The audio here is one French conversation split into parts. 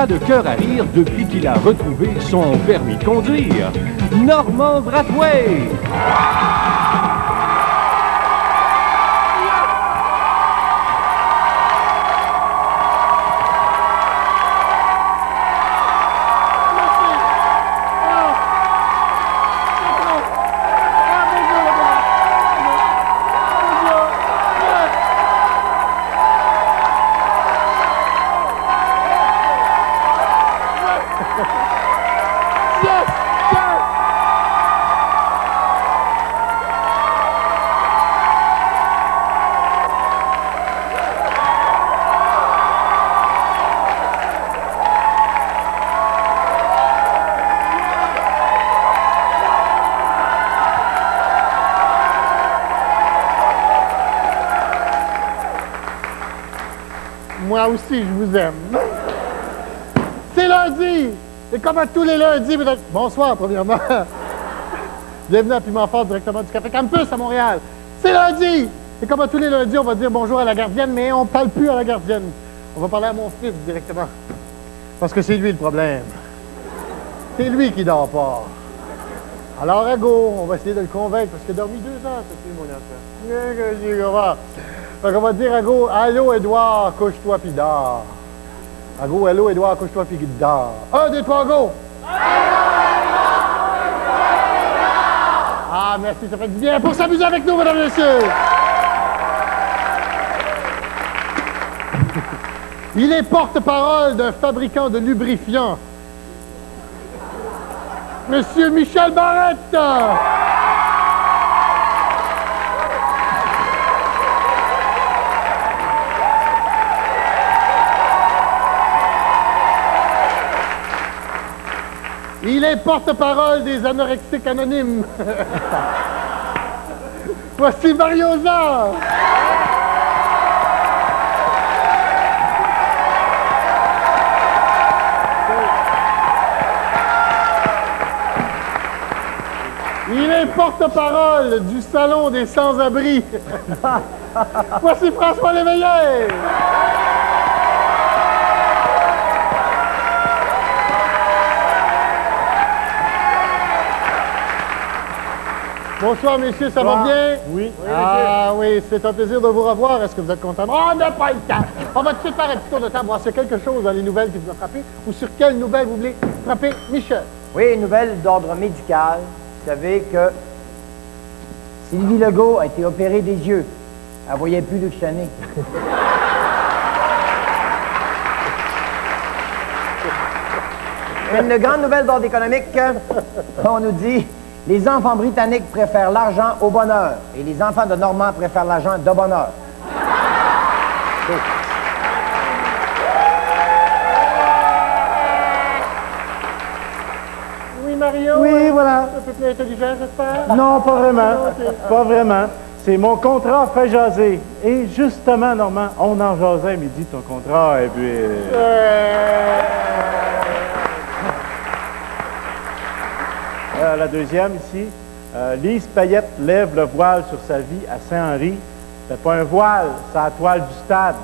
a de cœur à rire depuis qu'il a retrouvé son permis de conduire. Normand Brathwaite! Moi aussi, je vous aime. C'est lundi! Et comme à tous les lundis, vous êtes... Bonsoir, premièrement. Bienvenue à Piment Fort, directement du Café Campus à Montréal. C'est lundi! Et comme à tous les lundis, on va dire bonjour à la gardienne, mais on ne parle plus à la gardienne. On va parler à mon fils directement. Parce que c'est lui le problème. C'est lui qui dort pas. Alors, Ago, on va essayer de le convaincre, parce qu'il a dormi 2 heures, c'est mon enfant. Fait qu'on va dire à Go, allô, Édouard, couche-toi pis dors. À Go, allô, Édouard, couche-toi pis dors. 1, 2, 3, go! Ah, merci, ça fait du bien pour s'amuser avec nous, mesdames et messieurs. Il est porte-parole d'un fabricant de lubrifiants. Monsieur Michel Barrette! Il est porte-parole des anorexiques anonymes. Voici Mario Zard. Il est porte-parole du Salon des sans-abri. Voici François Léveillé. Bonsoir, messieurs, ça va bien? Oui. Ah oui, c'est un plaisir de vous revoir. Est-ce que vous êtes content? Oh, on n'a pas le temps! On va tout de suite faire un petit tour de table, voir s'il y a quelque chose dans les nouvelles qui vous a frappé ou sur quelle nouvelle vous voulez frapper, Michel. Oui, une nouvelle d'ordre médical. Vous savez que Sylvie Legault a été opérée des yeux. Elle ne voyait plus Luc Chanet. Une grande nouvelle d'ordre économique. On nous dit... Les enfants britanniques préfèrent l'argent au bonheur et les enfants de Normand préfèrent l'argent de bonheur. Oui, Mario? Oui, voilà. Un peu plus intelligent, j'espère? Non, pas vraiment. Ok. Pas vraiment. C'est mon contrat fait jaser. Et justement, Normand, on en jasait à midi, ton contrat, et puis... La deuxième, ici. Lise Payette lève le voile sur sa vie à Saint-Henri. C'est pas un voile, c'est la toile du stade.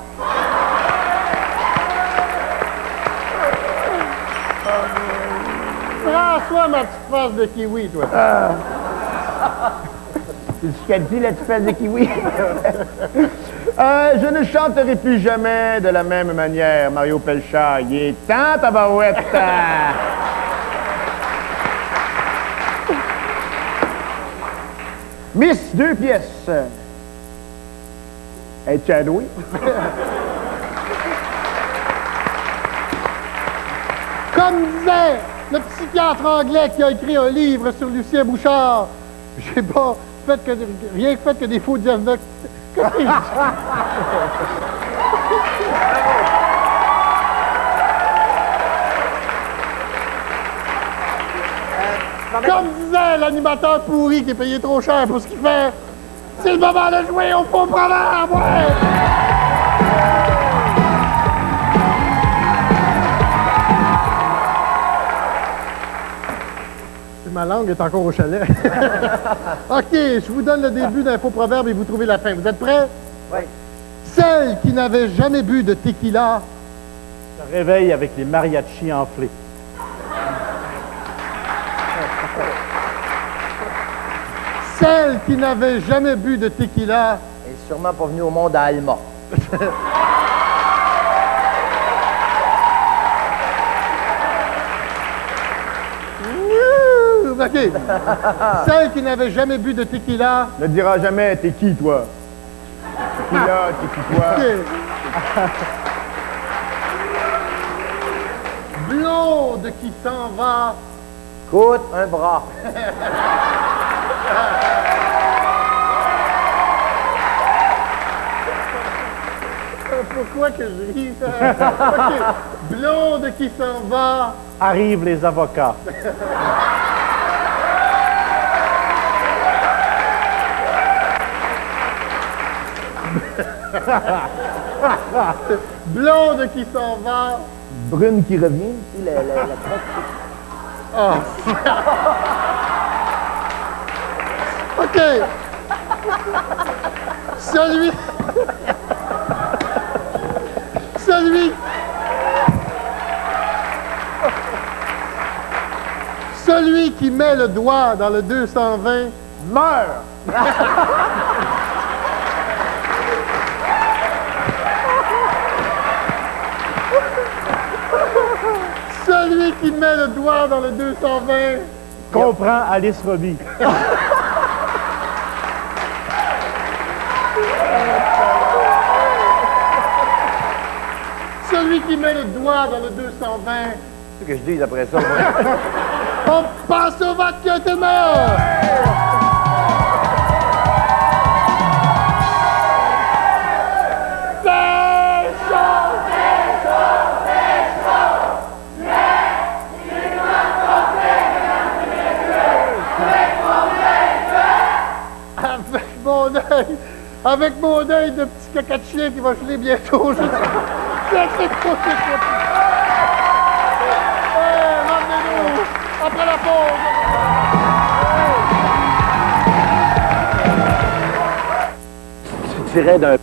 François, ma petite face de kiwi, toi. C'est ce qu'elle dit, la petite face de kiwi. Je ne chanterai plus jamais de la même manière, Mario Pelchat. Il est temps, tabarouette! Miss 2 pièces. Es-tu adoué? Comme disait le psychiatre anglais qui a écrit un livre sur Lucien Bouchard, j'ai pas fait que rien que fait que des faux diagnostics. Comme disait l'animateur pourri qui est payé trop cher pour ce qu'il fait, c'est le moment de jouer au faux proverbe, ouais! Ma langue est encore au chalet. OK, je vous donne le début d'un faux proverbe et vous trouvez la fin. Vous êtes prêts? Oui. Celle qui n'avait jamais bu de tequila Réveil avec les mariachis enflés. Celle qui n'avait jamais bu de tequila. Elle est sûrement pas venue au monde à Alma. OK. Celle qui n'avait jamais bu de tequila. Ne dira jamais, t'es qui, toi? T'es qui là, t'es qui, toi? OK. Blonde qui s'en va. Coûte un bras. Pourquoi que je ris? OK. Blonde qui s'en va. Arrivent les avocats. Blonde qui s'en va. Brune qui revient. Ah. OK. Celui qui met le doigt dans le 220 meurt. Celui qui met le doigt dans le 220 Comprend Alice Robbie. Celui qui met le doigt dans le 220. C'est ce que je dis après ça. On passe au vote que t'es mort! Avec mon œil de petit caca de chien qui va geler bientôt. C'est trop. Ramenez-nous après la pause. Tu tirais d'un...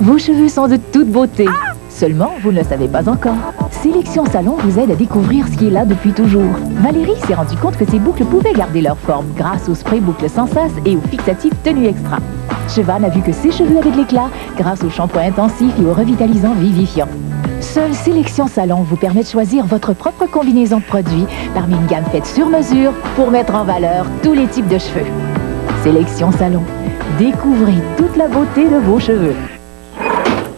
Vos cheveux sont de toute beauté. Seulement, vous ne le savez pas encore. Sélection Salon vous aide à découvrir ce qui est là depuis toujours. Valérie s'est rendue compte que ses boucles pouvaient garder leur forme grâce au spray boucle sans sas et au fixatif tenue extra. Cheval a vu que ses cheveux avaient de l'éclat grâce au shampoing intensif et au revitalisant vivifiant. Seule Sélection Salon vous permet de choisir votre propre combinaison de produits parmi une gamme faite sur mesure pour mettre en valeur tous les types de cheveux. Sélection Salon. Découvrez toute la beauté de vos cheveux.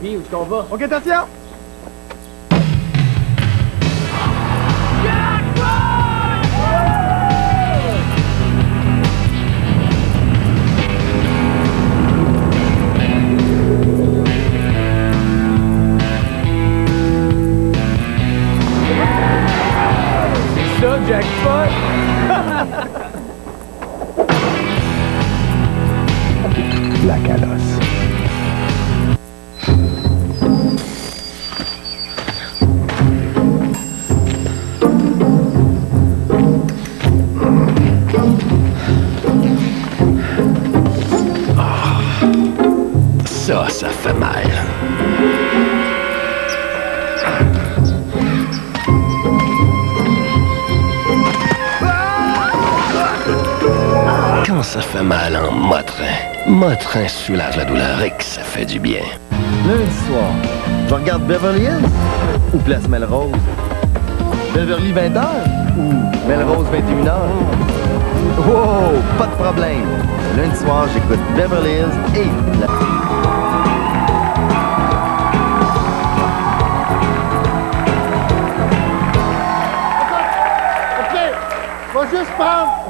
Puis, où est-ce qu'on va? OK, attention! C'est ça, jackpot! La calosse. Ça fait mal. Quand ça fait mal en motrin, motrin soulage la douleur et que ça fait du bien. Lundi soir, je regarde Beverly Hills ou Place Melrose. Beverly 20h ou Melrose 21h. Wow, pas de problème. Lundi soir, j'écoute Beverly Hills et la...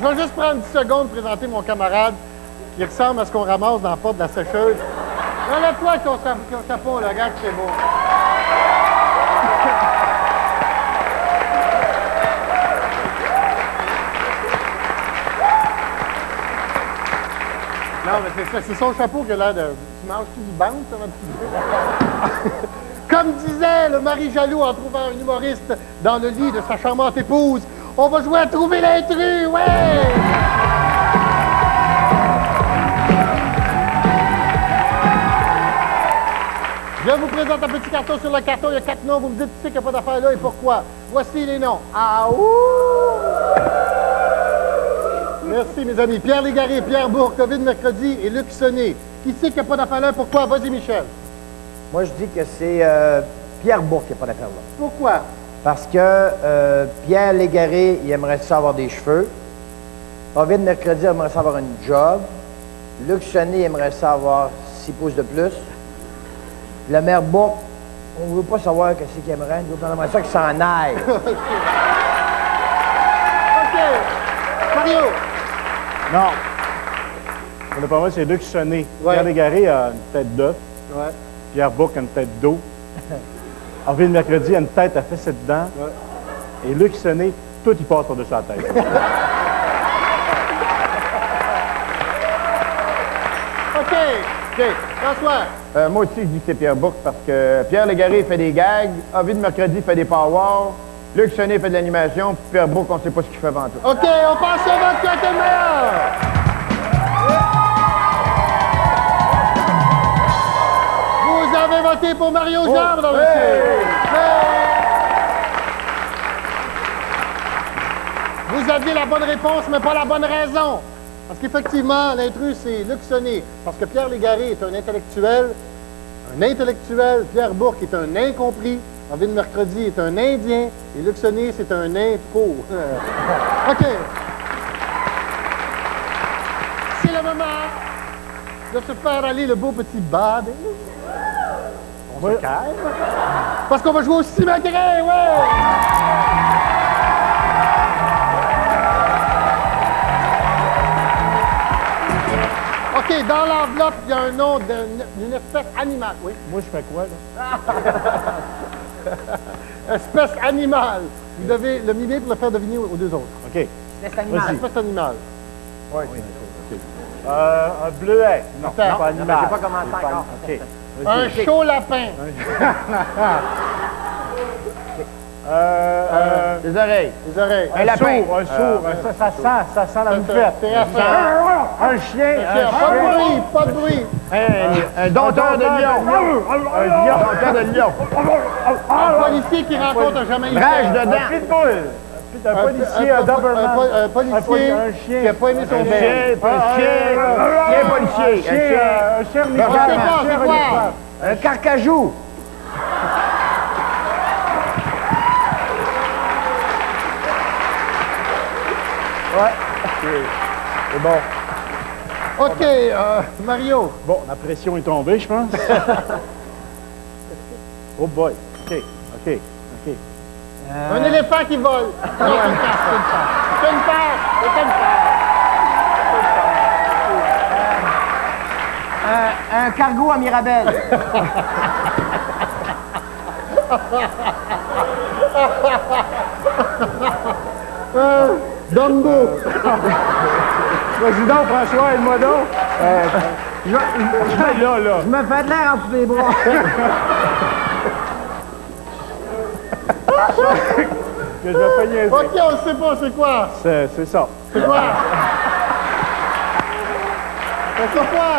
Je vais juste prendre 10 secondes pour présenter mon camarade qui ressemble à ce qu'on ramasse dans la porte de la sécheuse. Enlève-toi avec ton chapeau, là, regarde, c'est beau. mais c'est son chapeau qui a l'air de... Tu manges-tu du banc, ça, ma petite... Comme disait le mari jaloux en trouvant un humoriste dans le lit de sa charmante épouse, on va jouer à trouver l'intrus, ouais! Je vous présente un petit carton sur le carton. Il y a 4 noms. Vous me dites qui c'est qu'il n'y a pas d'affaire là et pourquoi. Voici les noms. Ah ouh! Merci, mes amis. Pierre Légaré, Pierre Bourque, Ovid Mercredi et Luc Sonnet. Qui c'est qu'il n'y a pas d'affaire là? Pourquoi? Vas-y, Michel. Moi, je dis que c'est Pierre Bourque qui n'a pas d'affaire là. Pourquoi? Parce que Pierre Légaré, il aimerait ça avoir des cheveux. Ovid Mercredi aimerait ça avoir une job. Luc Sonnet aimerait ça avoir 6 pouces de plus. Le maire Bourque, on ne veut pas savoir qu'est-ce qu'il aimerait. Nous, on aimerait ça qu'il s'en aille. OK. Mario. Non. Pour moi, c'est Luc Sonnet. Ouais. Pierre Légaré a une tête d'œuf. Ouais. Pierre Bourque a une tête d'eau. Orville Mercredi a une tête à fesser dedans. Ouais. Et Luc Sonnet, tout y passe par-dessus la tête. OK. François. Moi aussi, je dis que c'est Pierre Bourque parce que Pierre Légaré fait des gags, Ovid Mercredi fait des powwows, Luc Sonnet fait de l'animation, puis Pierre Bourque, on ne sait pas ce qu'il fait avant tout. OK, on passe au vote qui a été le meilleur. Vous avez voté pour Mario Jean, monsieur. Vous aviez la bonne réponse, mais pas la bonne raison. Parce qu'effectivement, l'intrus, c'est Luc Sonnet. Parce que Pierre Légaré est un intellectuel. Pierre Bourque est un incompris. Ovid Mercredi est un Indien. Et Luc Sonnet, c'est un intro. OK. C'est le moment de se faire aller le beau petit bad. On se calme. Parce qu'on va jouer au cimetière, ouais! OK, dans l'enveloppe, il y a un nom d'une espèce animale. Oui. Moi, je fais quoi, là? Espèce animale. Vous devez le mimer pour le faire deviner aux deux autres. OK. Espèce animale. Espèce animale. Oui. OK. Un bleuet. Non, Attends. pas animal. Je sais pas comment ça encore. OK. Un chaud lapin. Des oreilles. Les oreilles. Un lapin. Un sourd. Ça sent la moufette. C'est à faire. Un chien. Pas de bruit, pas de bruit. Un dompteur de lion. Un lion. Dompteur de lion. Un policier qui rencontre un Jamaïcain. Rage de Un dents. pitbull. Un policier, un Doberman. Un policier Un chien. qui n'a pas aimé son Un chien. chien policier. Un chien Je sais pas, c'est quoi? Un carcajou. C'est bon. OK, Mario. Bon, la pression est tombée, je pense. Oh boy. OK. Un éléphant qui vole. Non, c'est une passe, c'est une passe. C'est une passe. Un cargo à Mirabel. Dumbo. Vas-y donc, François, aide-moi donc. Là. Je me fais de l'air en dessous des bras. Que je vais pas niaiser. OK, on ne sait pas, c'est quoi? C'est ça. C'est quoi? C'est quoi?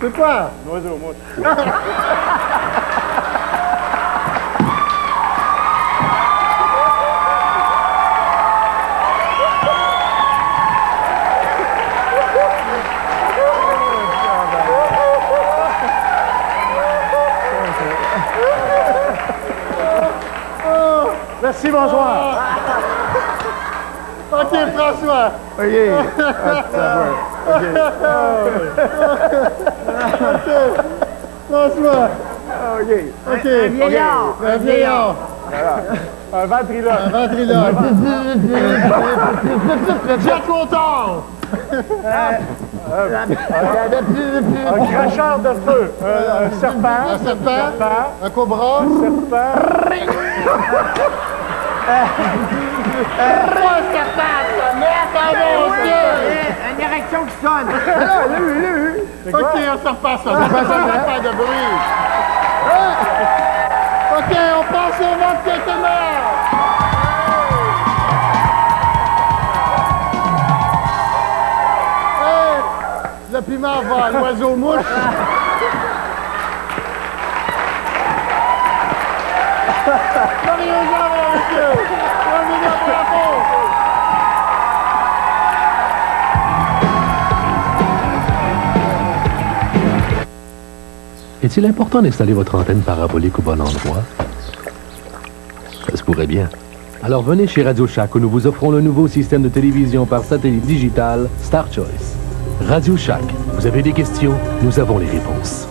C'est quoi? Un oiseau, moi. Merci, bonsoir. OK, François. François. OK. Un vieillard. Un vieillard. Un ventriloque. Un ventriloque. Jack Autor. Un cracheur de feu. Un serpent. Un serpent. Un cobra. Un érectile. l'expression qui sonne. OK, on se repasse ça. On va faire de bruit. OK, on passe au vent qui était meilleur. Hey, le piment va à l'oiseau-mouche. Marie-Jean, monsieur. Bienvenue après la pause. Est-il important d'installer votre antenne parabolique au bon endroit? Ça se pourrait bien. Alors venez chez Radio Shack où nous vous offrons le nouveau système de télévision par satellite digital Star Choice. Radio Shack, vous avez des questions? Nous avons les réponses.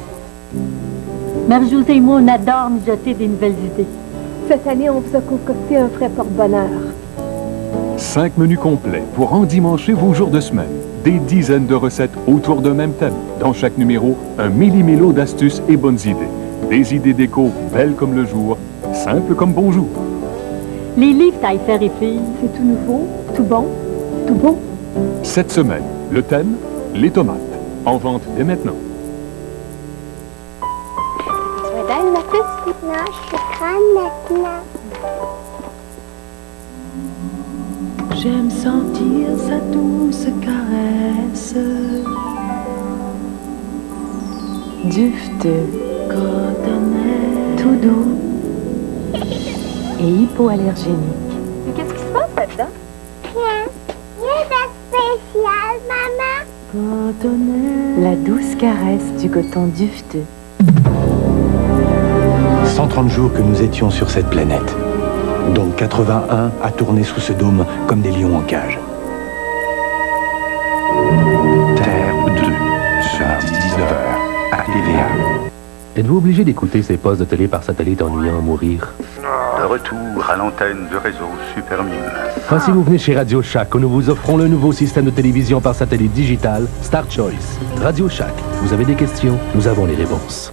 Marie-Josée et moi, on adore mijoter des nouvelles idées. Cette année, on vous a concocté un vrai porte-bonheur. 5 menus complets pour endimancher vos jours de semaine. Des dizaines de recettes autour d'un même thème. Dans chaque numéro, un millimélo d'astuces et bonnes idées. Des idées déco belles comme le jour, simples comme bonjour. Les livres taille fer et fille, c'est tout nouveau, tout bon, tout beau. Cette semaine, le thème, les tomates. En vente dès maintenant. Tu me donnes ma petite? Non, je suis grande maintenant. J'aime sentir sa douce caresse. Dufteux, Cotonnet, tout doux et hypoallergénique. Mais qu'est-ce qui se passe là-dedans? Tiens, il y a de spécial, maman. Cotonnet. La douce caresse du coton dufteux. 130 jours que nous étions sur cette planète, dont 81 à tourner sous ce dôme comme des lions en cage. Terre 2, ce 19h, à TVA. Êtes-vous obligé d'écouter ces postes de télé par satellite ennuyants à mourir? De retour à l'antenne de réseau Supermime. Si vous venez chez Radio Shack où nous vous offrons le nouveau système de télévision par satellite digital Star Choice. Radio Shack, vous avez des questions? Nous avons les réponses.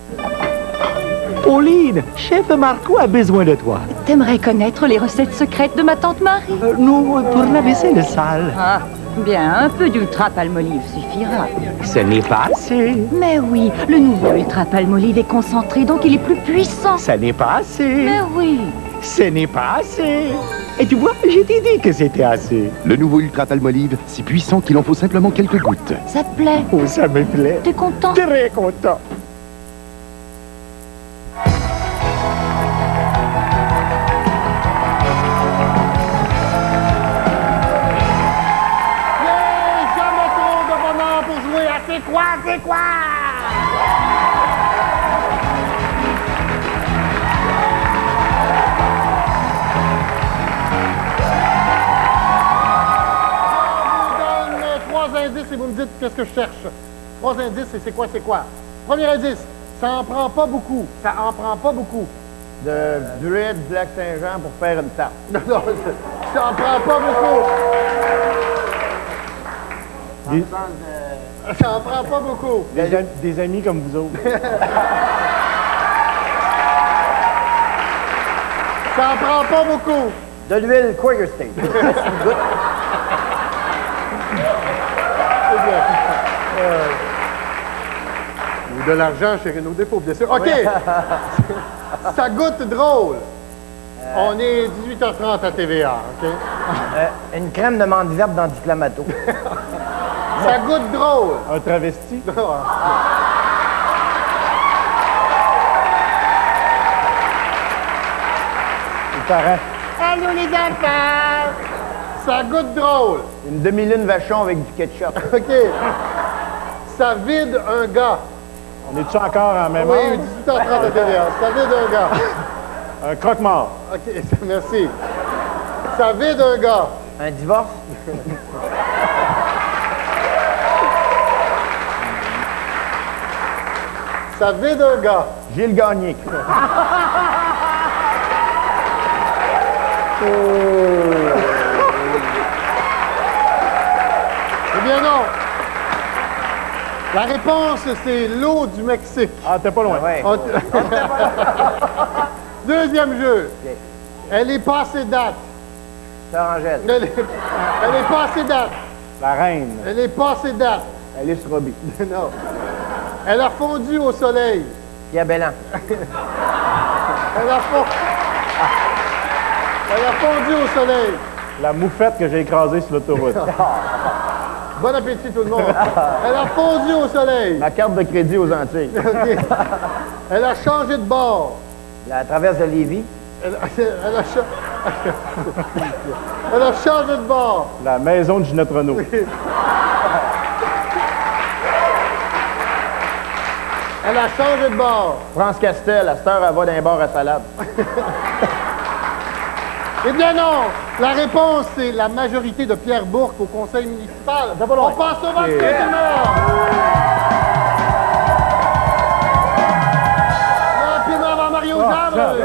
Pauline, chef Marco a besoin de toi. T'aimerais connaître les recettes secrètes de ma tante Marie? Nous, pour la vaisselle sale. Ah, bien, un peu d'ultra palmolive suffira. Ce n'est pas assez. Mais oui, le nouveau ultra palmolive est concentré, donc il est plus puissant. Ce n'est pas assez. Mais oui. Ce n'est pas assez. Et tu vois, je t'ai dit que c'était assez. Le nouveau Ultra Palmolive, si puissant qu'il en faut simplement quelques gouttes. Ça te plaît? Oh, ça me plaît. T'es content? Très content. C'est quoi? Je vous donne 3 indices et vous me dites qu'est-ce que je cherche. 3 indices et c'est quoi? Premier indice, ça en prend pas beaucoup. Ça en prend pas beaucoup. De druide du lac Saint-Jean pour faire une tarte. Non, ça en prend pas beaucoup. Ça en prend pas beaucoup. Des amis comme vous autres. Ça en prend pas beaucoup. De l'huile Quaker State. Ou de l'argent chez Renault Dépôt, bien sûr. OK. Ça goûte drôle. On est 18h30 à TVA, OK? Une crème de menthe verte dans du clamato. Ça goûte drôle. Un travesti? Parents. Allô les enfants! Ça goûte drôle. Une demi-lune vachon avec du ketchup. OK. Ça vide un gars. On est-tu encore en même heure? Oui, 18h30 à TVA. Ça vide un gars. Un croque-mort. OK, merci. Ça vide un gars. Un divorce? Ça vide un gars. Gilles Gagné. Eh bien non. La réponse, c'est l'eau du Mexique. Ah, t'es pas loin. Ouais. Deuxième jeu. Okay. Elle est passée date. C'est Angèle. Elle est passée date. La reine. Elle est passée de date. Alice Robbie. Non. Elle a fondu au soleil. Pierre Bellan. Elle a fondu au soleil. La moufette que j'ai écrasée sur l'autoroute. Bon appétit tout le monde. Elle a fondu au soleil. Ma carte de crédit aux Antilles. OK. Elle a changé de bord. La traverse de Lévis. Elle a changé de bord. La maison de Ginette Renault. Elle a changé de bord. France Castel, à cette heure, elle va d'un bar à salade. Eh bien non! La réponse, c'est la majorité de Pierre Bourque au conseil municipal. On passe au vote rapidement avant Mario Jabre.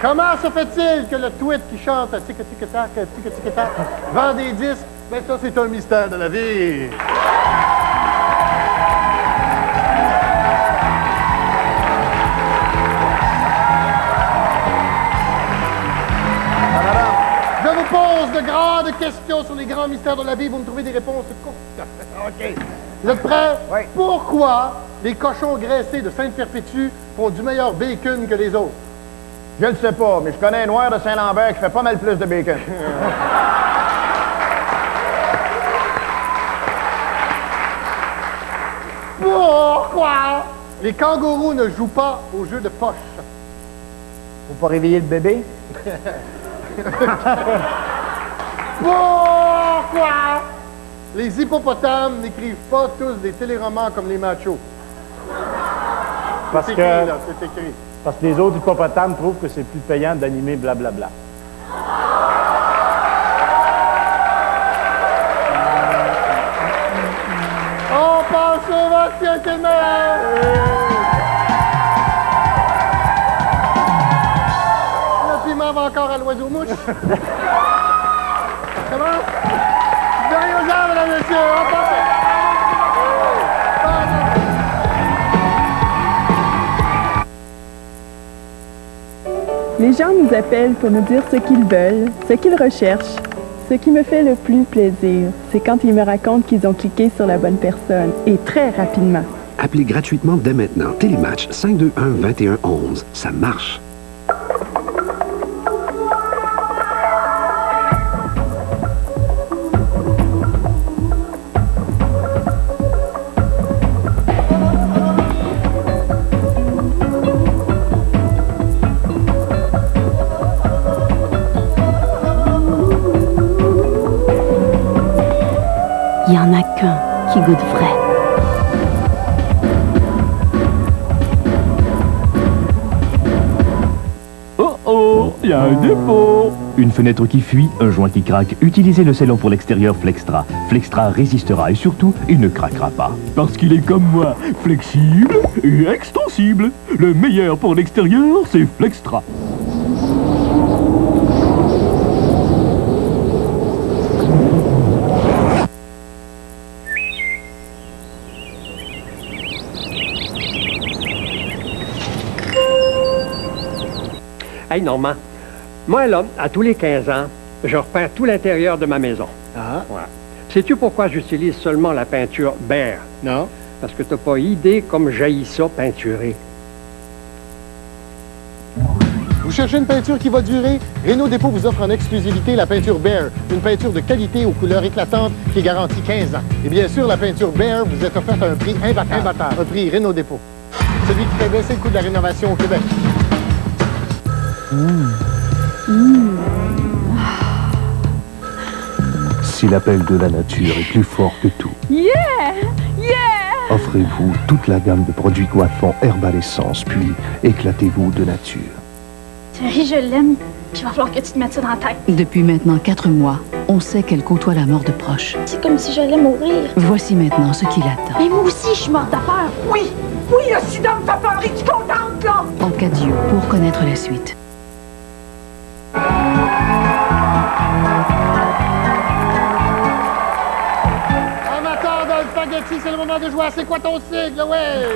Comment se fait-il que le tweet qui chante tic-tic-tac, tic-tic-tac vend des disques? Ben ça, c'est un mystère de la vie. Je vous pose de grandes questions sur les grands mystères de la vie. Vous me trouvez des réponses courtes. OK. Vous êtes prêts? Oui. Pourquoi les cochons graissés de Sainte-Perpétue font du meilleur bacon que les autres? Je le sais pas, mais je connais un noir de Saint-Lambert qui fait pas mal plus de bacon. Pourquoi les kangourous ne jouent pas au jeu de poche? Faut pas réveiller le bébé? Pourquoi les hippopotames n'écrivent pas tous des téléromans comme les machos? Parce C'est que, écrit, là, c'est écrit. parce que les autres hippopotames trouvent que c'est plus payant d'animer blablabla. On passe au vote, qui a été le meilleur. Le piment va encore à l'oiseau-mouche. Comment? Mario Jabre, mesdames et messieurs, on passe Les gens nous appellent pour nous dire ce qu'ils veulent, ce qu'ils recherchent. Ce qui me fait le plus plaisir, c'est quand ils me racontent qu'ils ont cliqué sur la bonne personne, et très rapidement. Appelez gratuitement dès maintenant Télématch 521-2111. Ça marche. Il n'y en a qu'un qui goûte vrai. Oh oh, il y a un défaut. Une fenêtre qui fuit, un joint qui craque. Utilisez le scellon pour l'extérieur Flextra. Flextra résistera et surtout, il ne craquera pas. Parce qu'il est comme moi, flexible et extensible. Le meilleur pour l'extérieur, c'est Flextra. Hey Normand, moi là, à tous les 15 ans, je repeins tout l'intérieur de ma maison. Ah. Ouais. Sais-tu pourquoi j'utilise seulement la peinture Behr? Non. Parce que t'as pas idée comme j'haïs ça peinturer. Vous cherchez une peinture qui va durer? Renault Dépôt vous offre en exclusivité la peinture Behr, une peinture de qualité aux couleurs éclatantes qui est garantie 15 ans. Et bien sûr, la peinture Behr vous est offerte à un prix imbattable. Un prix Renault Dépôt. Celui qui fait baisser le coût de la rénovation au Québec. Si l'appel de la nature est plus fort que tout, Yeah! Yeah! offrez-vous toute la gamme de produits Coiffons Herbal Essence, puis éclatez-vous de nature. Thierry, je l'aime. Puis il va falloir que tu te mettes ça dans la tête. Depuis maintenant 4 mois, on sait qu'elle côtoie la mort de proches. C'est comme si j'allais mourir. Voici maintenant ce qui l'attend. Mais moi aussi, je suis morte à peur. Oui, le sida me fait peur. Es-tu contente, là? En cas de Dieu, pour connaître la suite. Amateur dans le spaghetti, c'est le moment de jouer à C'est quoi ton sigle, ouais!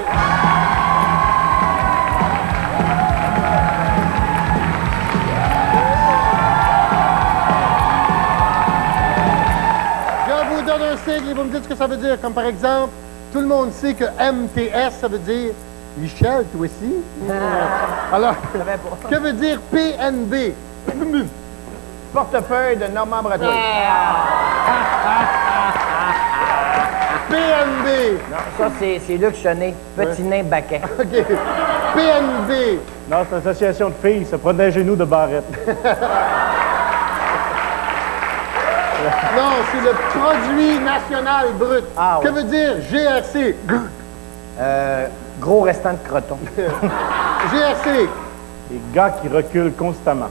sigles et vous me dites ce que ça veut dire. Comme par exemple, tout le monde sait que MTS, ça veut dire Michel, toi aussi. Alors, que veut dire PNB? Portefeuille de Normand Bratois. PNB. Non, ça, c'est Luc Chenet. Petit nain baquet. OK. PNB. Non, c'est une association de filles. Ça prend des genoux de barrette. Non, c'est le produit national brut. Ah, que oui. veut dire GRC? Gros restant de croton. GRC. Les gars qui reculent constamment.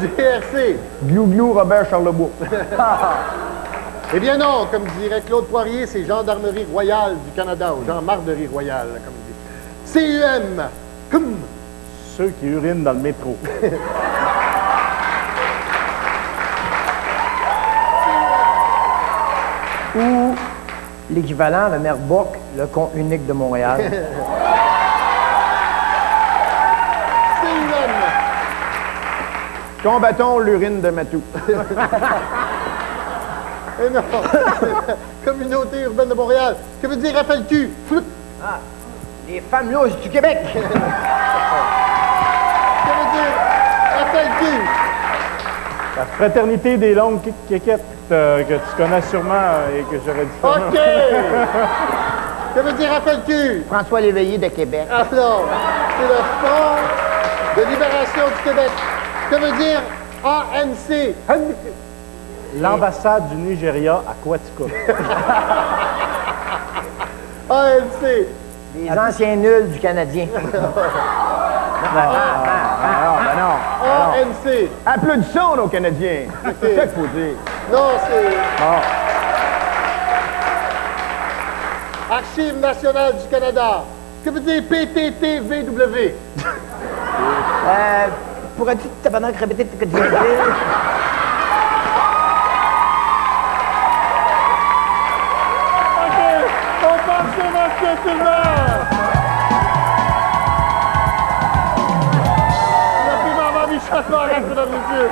GRC. Glou-glou, Robert Charlebois. Eh bien non, comme dirait Claude Poirier, c'est Gendarmerie royale du Canada, ou Gendarmerie royale, comme il dit. CUM. Hum. Ceux qui urinent dans le métro. Ou l'équivalent, le maire Bourque, le con unique de Montréal. CUM. Combattons l'urine de Matou. Eh non, Communauté urbaine de Montréal. Que veut dire FLQ? Ah, les femmes louches du Québec. Que veut dire FLQ? La fraternité des longues kékettes que tu connais sûrement et que j'aurais dit. OK! Que veut dire FLQ? François Léveillé de Québec. Ah non, c'est le Front de libération du Québec. Que veut dire ANC? L'ambassade du Nigeria à Quatico. ANC. Les anciens nuls du Canadien. ANC. Applaudissons nos Canadiens. C'est ça qu'il faut dire. Non, c'est... Archives nationales du Canada. Que veut dire PTTVW? Pourrais-tu tabarnak répéter ce que tu viens de dire? OK, on passe sur notre questionnement. Depuis maman Michel Barrette, mesdames et messieurs.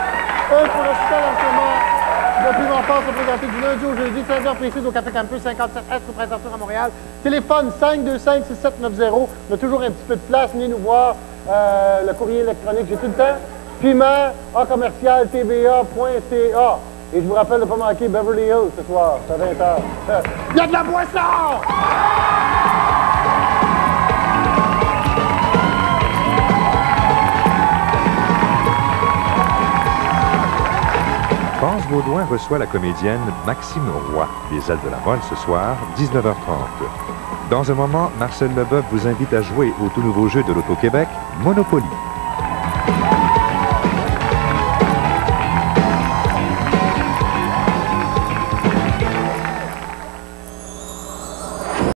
Un pour le super lancement. Depuis mon passe présenté du lundi au jeudi, 16h précise au Café Campus 57S, au Prince Arthur à Montréal. Téléphone 525-6790. On a toujours un petit peu de place. Venez nous voir. Le courrier électronique, j'ai tout le temps. Piment, A-commercial, tva.ca. Et je vous rappelle de ne pas manquer Beverly Hills ce soir, c'est à 20h. Il y a de la boisson! France Baudouin reçoit la comédienne Maxime Roy, des Ailes de la Molle ce soir, 19h30. Dans un moment, Marcel Leboeuf vous invite à jouer au tout nouveau jeu de l'Auto-Québec, Monopoly.